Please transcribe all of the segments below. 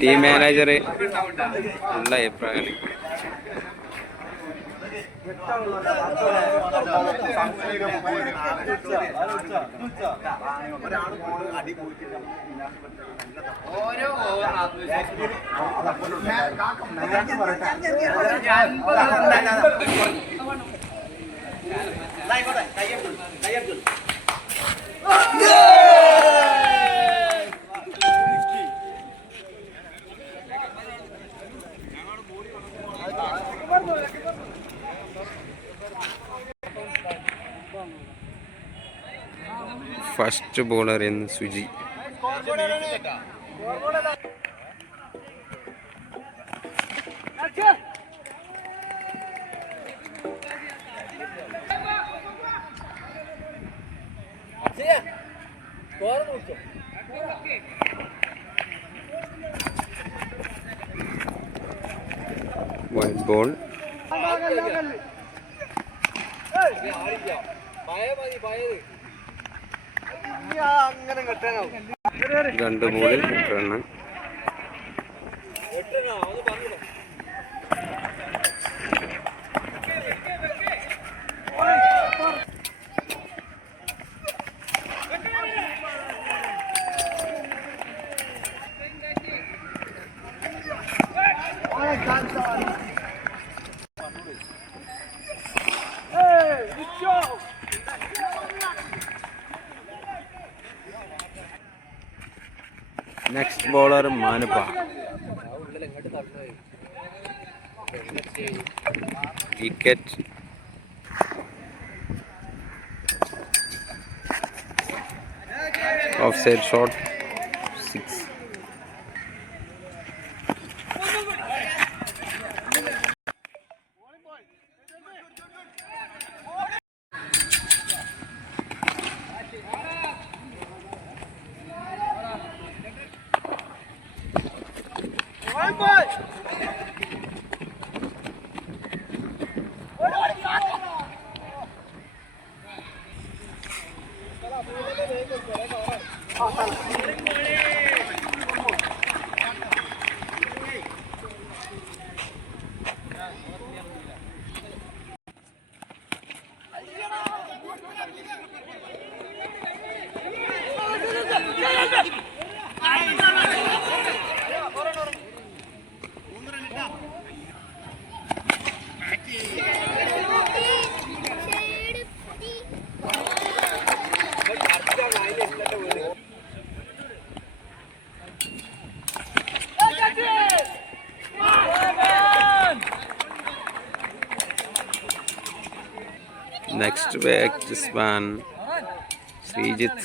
Team manager നല്ല അഭിപ്രായമാണ്. First bowler എന്ന് സുജി. White ball. രണ്ട് ബോളിൽ 8 run. Next bowler Manuppa. Wicket. Of side shot 6. Next batsman Srijit.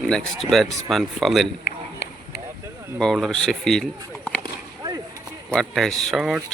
Next batsman Fadil. Bowler Sheffield. What a shot!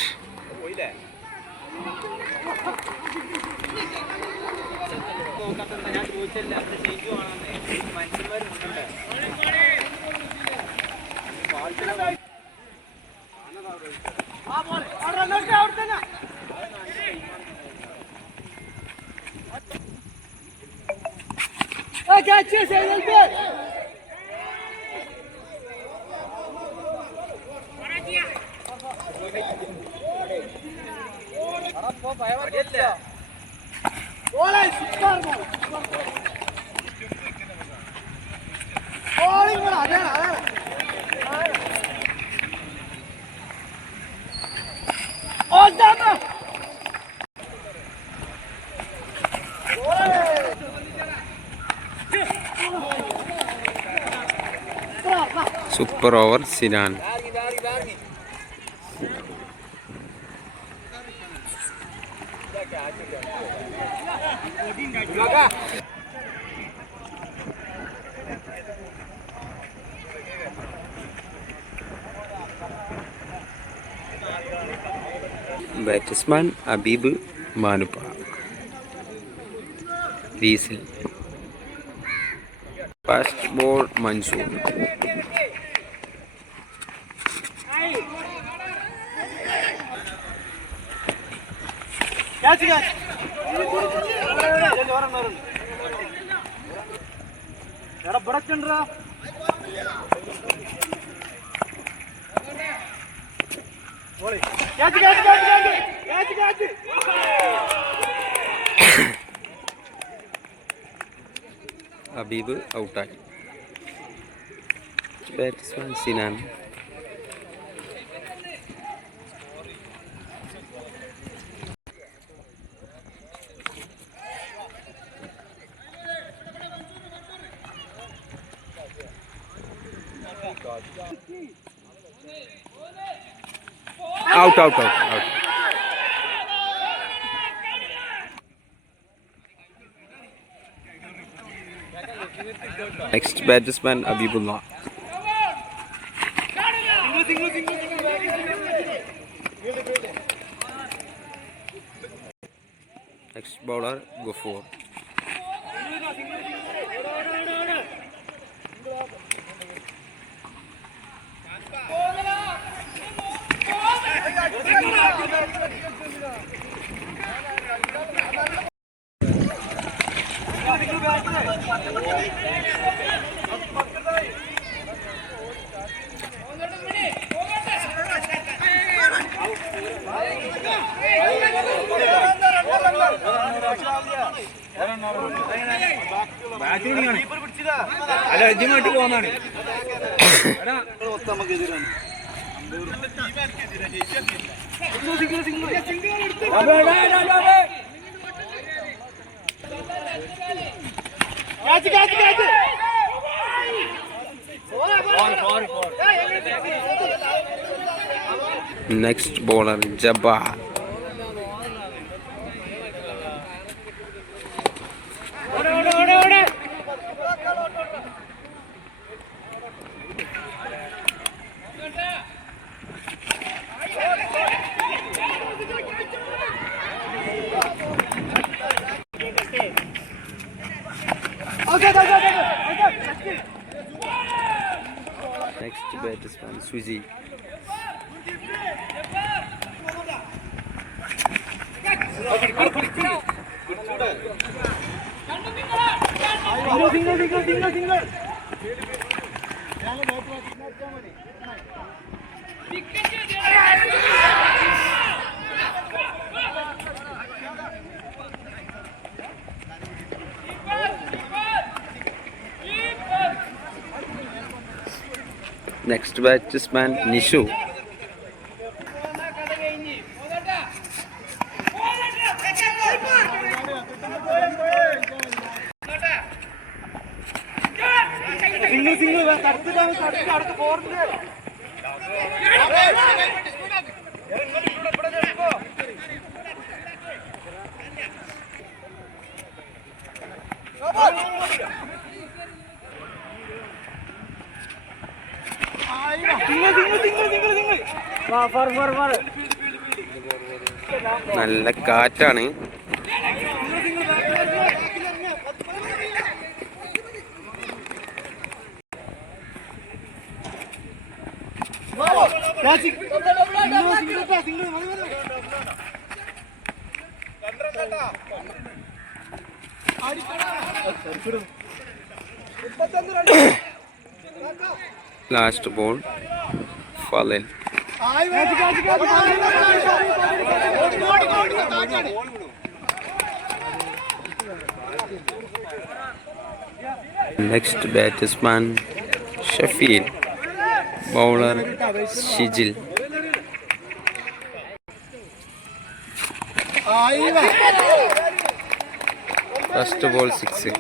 Super over Sinan. Batsman Abeeb Manuppa. ക്രീസിൽ. Fast ball Mansoor. Abeeb ഔട്ടായി. Batsman Sinan. Out out out out. Next batsman Abeebulla. Next bowler Gafoor. Next bowler Jabbar. Next batsman Suji. Next batsman Nishu. നല്ല കാറ്റാണ്. Last ball Falan. Next batsman Shafeel. Bowler Shijil. First ball 6.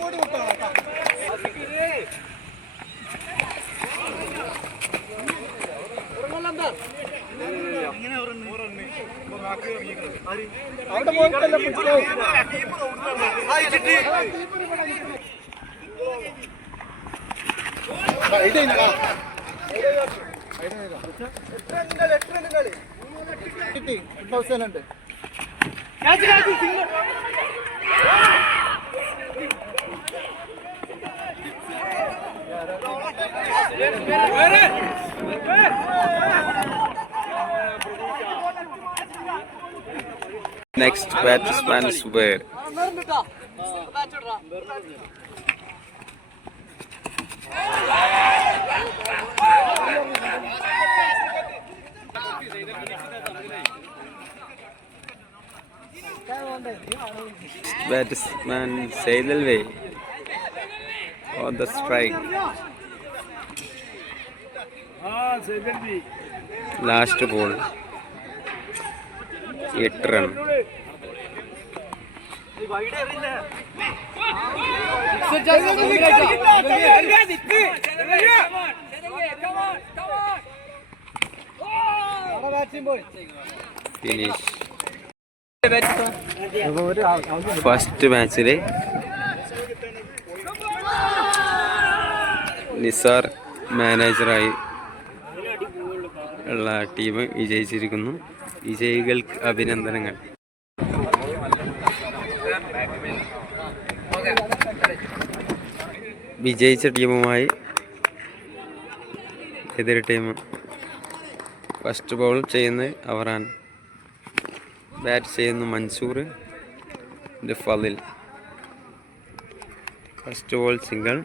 Next batsman Zubair. Batsman Sailway on the strike. Last ball. 8 run. Finish. First മാച്ചിൽ നിസാർ മാനേജറായി ഉള്ള team വിജയിച്ചിരിക്കുന്നു. വിജയികൾക്ക് അഭിനന്ദനങ്ങൾ. വിജയിച്ച ടീമുമായി എതിർ team. First ball ചെയ്യുന്നത് അവറാൻ, ബാറ്റ് ചെയ്യുന്നു Mansoor, Falil. First ball single.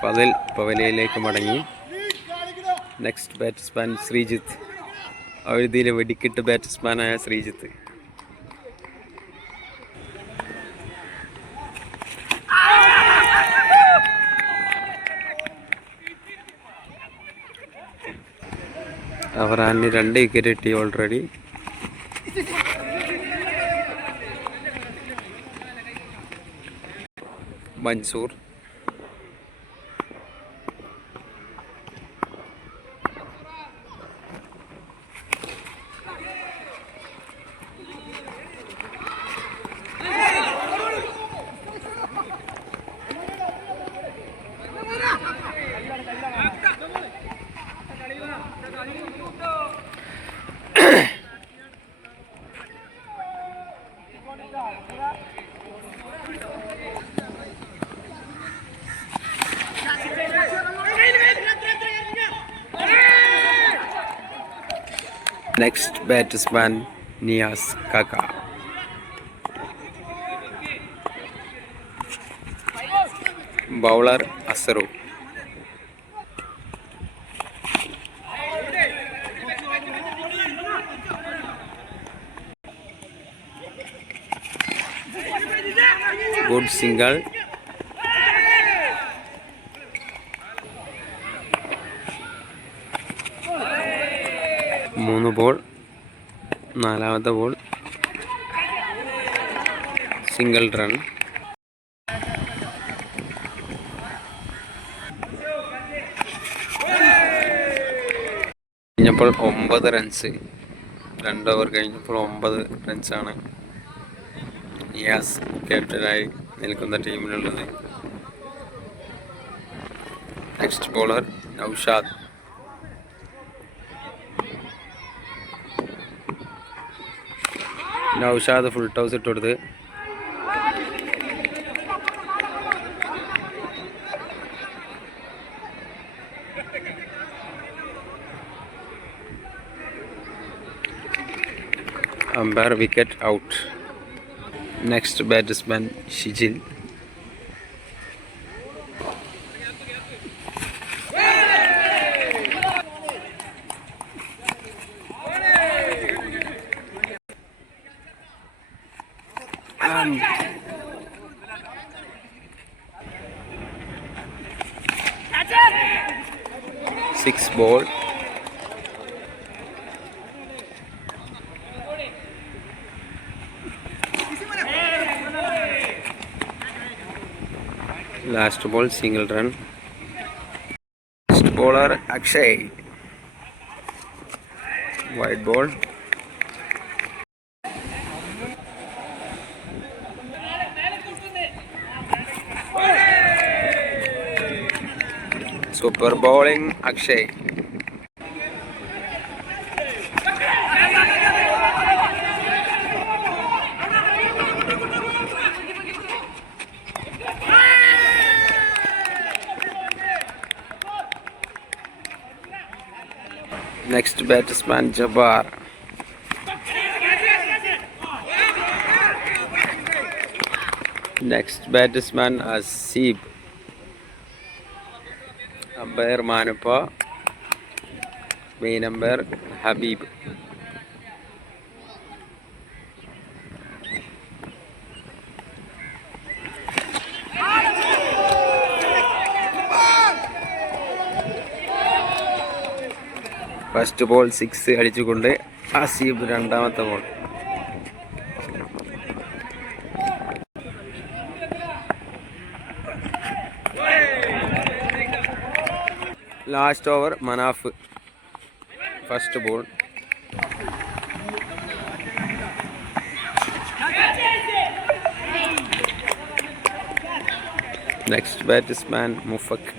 Falil പവലയിലേക്ക് മടങ്ങി. നെക്സ്റ്റ് ബാറ്റ്സ്മാൻ ശ്രീജിത്ത്, അവധിയിലെ വെടിക്കെട്ട് ബാറ്റ്സ്മാനായ ശ്രീജിത്ത്. അവറാന് 2 വിക്കറ്റ് കിട്ടി already. Mansoor, next batsman Niyas കാക്ക. ബൗളർ അസറു. Good single. മൂന്ന് ബോൾ. 4ാമത്തെ ബോൾ സിംഗിൾ റൺ. കഴിഞ്ഞപ്പോൾ 9 റൺസ്. 2 ഓവർ കഴിഞ്ഞപ്പോൾ 9 റൺസാണ് നിയാസ് ക്യാപ്റ്റനായി നിൽക്കുന്ന ടീമിനുള്ളത്. Next bowler Naushad. Naushad full toss ഇട്ട് കൊടുത്ത്. Umpire wicket out. Next batsman Shijil. Six ball. Last ball single run. Next bowler Akshay. Wide ball. Super bowling Akshay. Next batsman Jabbar. Next batsman Asib. Umpire Manappa. Main umpire Habib. First ball 6 അടിച്ചുകൊണ്ട് അസീബ് രണ്ടാമത്തെ ball. Last over Manaf. First ball. Next batsman Mufak.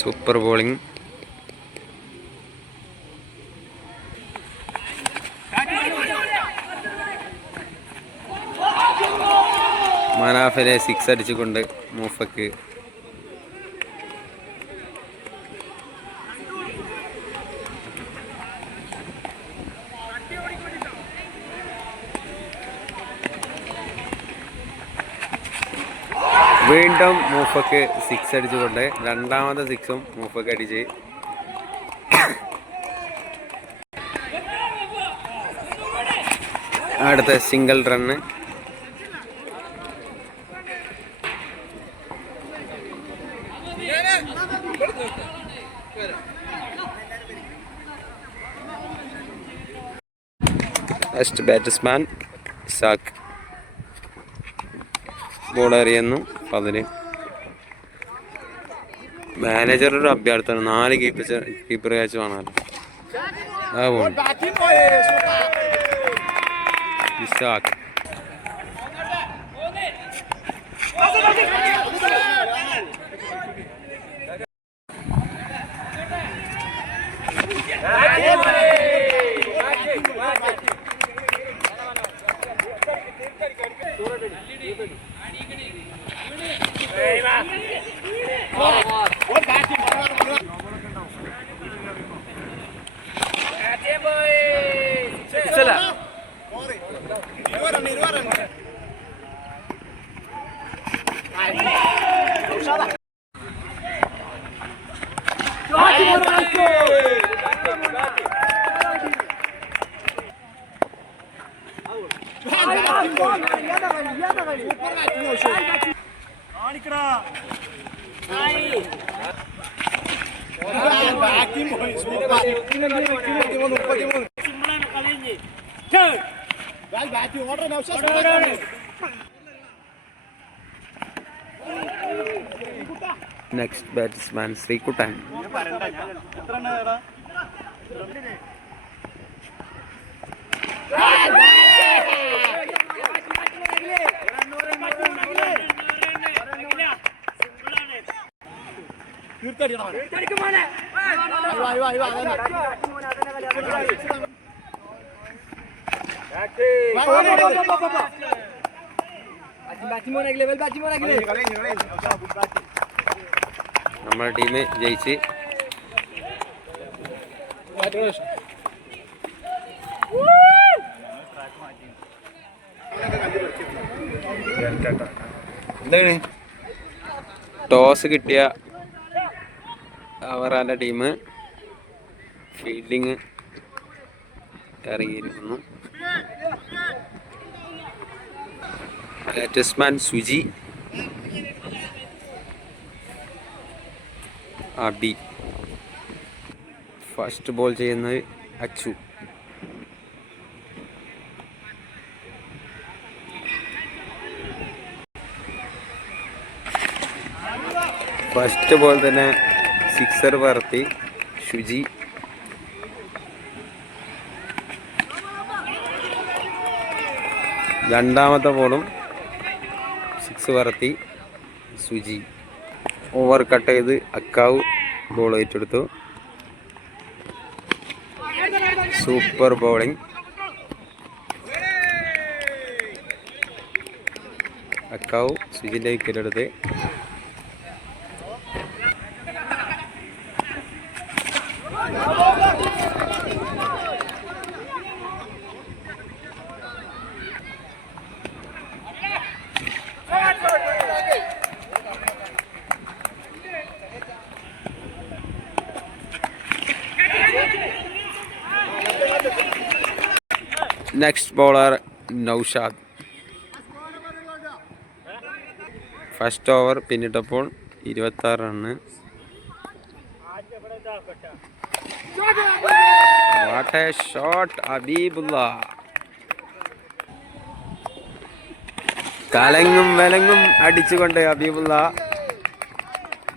Super bowling. മനാഫിനെ 6 അടിച്ചുകൊണ്ട് മുഫക്ക്. വീണ്ടും മുഫക്ക് 6 അടിച്ചുകൊണ്ട് രണ്ടാമത്തെ 6ഉം മുഫക്ക് അടിച്ച്. അടുത്ത single run. Next batsman Isaq. Ball എറിയുന്നു 10. മാനേജറുടെ അഭ്യർത്ഥന 4 കീപ്പർ ക്യാച്ച് വേണമല്ലോ. ഇസാഖ്. Next batsman Srikutan. നമ്മുടെ ടീം ജയിച്ച്. എന്താണ് ടോസ് കിട്ടിയ അവറാൻ്റെ ടീം ഫീൽഡിങ് ഇറങ്ങിയിരിക്കുന്നു. Batsman Suji, Abi. First ball ചെയ്യുന്നത് അച്ചു. ഫസ്റ്റ് ബോൾ തന്നെ സിക്സർ പറത്തി ശുചി. രണ്ടാമത്തെ ബോളും സിക്സ് പറത്തി സുജി. ഓവർ കട്ട് ചെയ്ത് അക്കാവ് ബോൾ ഏറ്റെടുത്തു. Super bowling. അക്കാവ് സുജിൻ്റെ വിക്കറ്റ് എടുത്ത്. Next bowler Naushad. First over പിന്നിട്ടപ്പോൾ 26 run. What a shot Habeebulla. കലങ്ങും വിലങ്ങും അടിച്ചുകൊണ്ട് ഹബീബുള്ള.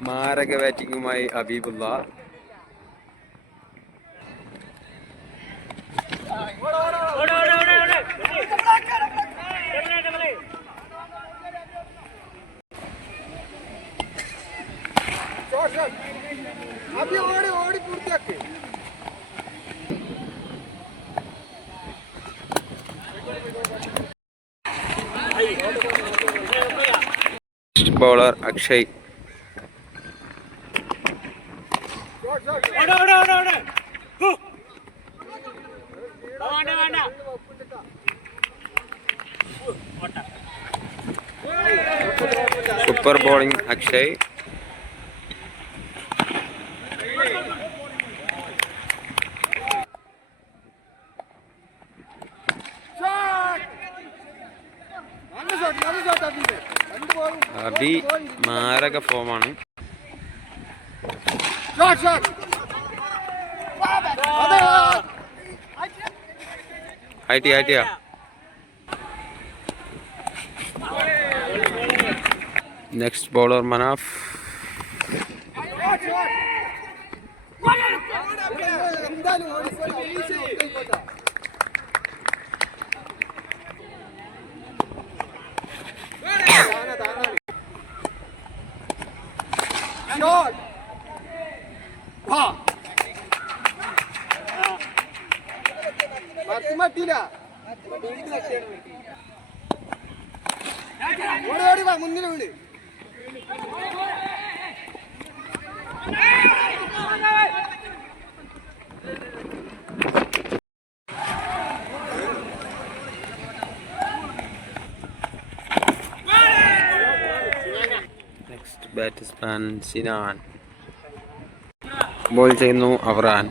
മാരക ബാറ്റിങ്ങുമായി Habeebulla. Bowler Akshay. Super bowling Akshay. Abi മാരക ഫോമാണ്. ആയിട്ടിയാ. Next bowler Manaf. മുന്നിലുണ്ട്. Next batsman Sinan. ബോൾ ചെയ്യുന്നു അവറാൻ.